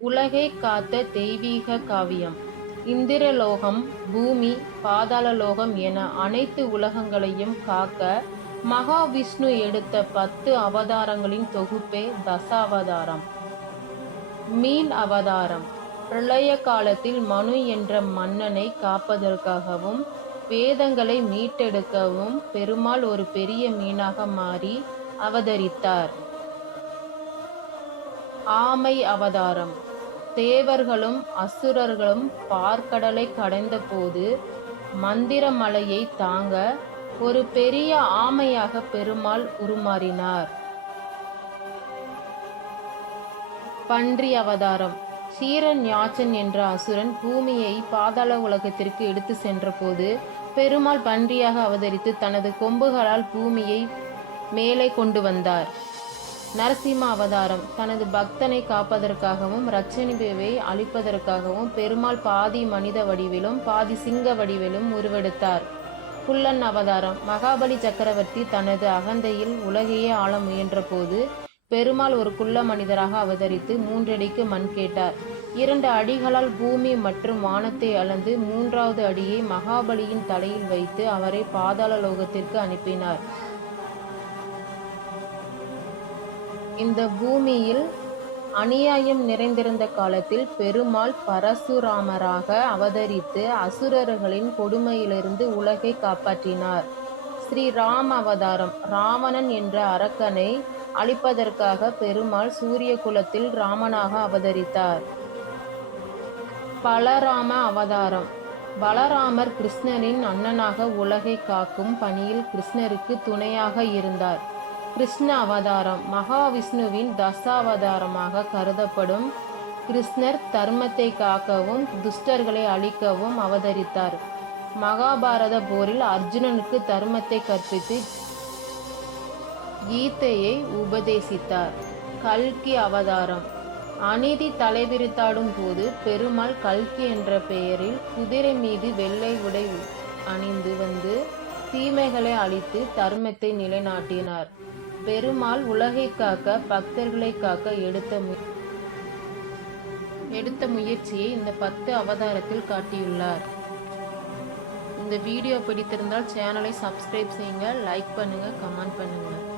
உலகை காத்த தெய்வீக காவியம். இந்திரலோகம் பூமி பாதாளலோகம் என அனைத்து உலகங்களையும் காக்க மகாவிஷ்ணு எடுத்த பத்து அவதாரங்களின் தொகுப்பே தசாவதாரம். மீன் அவதாரம். பிரளய காலத்தில் மனு என்ற மன்னனை காப்பதற்காகவும் வேதங்களை மீட்டெடுக்கவும் பெருமாள் ஒரு பெரிய மீனாக மாறி அவதரித்தார். ஆமை அவதாரம். தேவர்களும் அசுரர்களும் பார்க்கடலை கடைந்தபோது மந்திரமலையை தாங்க ஒரு பெரிய ஆமையாக பெருமாள் உருமாறினார். பன்றி அவதாரம். சீரன் யாச்சன் என்ற அசுரன் பூமியை பாதாள உலகத்திற்கு எடுத்து சென்றபோது பெருமாள் பன்றியாக அவதரித்து தனது கொம்புகளால் பூமியை மேலே கொண்டு வந்தார். நரசிம்ம அவதாரம். தனது பக்தனை காப்பதற்காகவும் ரட்சணிபேவை அழிப்பதற்காகவும் பெருமாள் பாதி மனித வடிவிலும் பாதி சிங்க வடிவிலும் உருவெடுத்தார். புல்லன் அவதாரம். மகாபலி சக்கரவர்த்தி தனது அகந்தையில் உலகையே ஆள முயன்றபோது பெருமாள் ஒரு குள்ள மனிதராக அவதரித்து மூன்றடிக்கு மண் கேட்டார். இரண்டு அடிகளால் பூமி மற்றும் வானத்தை அளந்து மூன்றாவது அடியை மகாபலியின் தலையில் வைத்து அவரை பாதாள லோகத்திற்கு அனுப்பினார். இந்த பூமியில் அநியாயம் நிறைந்திருந்த காலத்தில் பெருமாள் பரசுராமராக அவதரித்து அசுரர்களின் கொடுமையிலிருந்து உலகை காப்பாற்றினார். ஸ்ரீ ராம் அவதாரம் ராவணன் என்ற அரக்கனை அழிப்பதற்காக பெருமாள் சூரிய குலத்தில் ராமனாக அவதரித்தார். பலராம அவதாரம் பலராமர் கிருஷ்ணரின் அண்ணனாக உலகை காக்கும் பணியில் கிருஷ்ணருக்கு துணையாக இருந்தார். கிருஷ்ண அவதாரம் மகாவிஷ்ணுவின் தசாவதாரமாக கருதப்படும் கிருஷ்ணர் தர்மத்தை காக்கவும் துஷ்டர்களை அழிக்கவும் அவதரித்தார். மகாபாரத போரில் அர்ஜுனனுக்கு தர்மத்தை கற்பித்து கீதையை உபதேசித்தார். கல்கி அவதாரம். அநீதி தலைவிரித்தாடும் போது பெருமாள் கல்கி என்ற பெயரில் குதிரை மீது வெள்ளை உடை அணிந்து வந்து தீமைகளை அழித்து தர்மத்தை நிலைநாட்டினார். பெருமாள் உலகை காக்க பக்தர்களை காக்க எடுத்த மு- எடுத்த முயற்சியை இந்த பத்து அவதாரத்தில் காட்டியுள்ளார். இந்த வீடியோ பிடித்திருந்தால் சேனலை சப்ஸ்கிரைப் செய்யுங்க லைக் பண்ணுங்க கமெண்ட் பண்ணுங்க.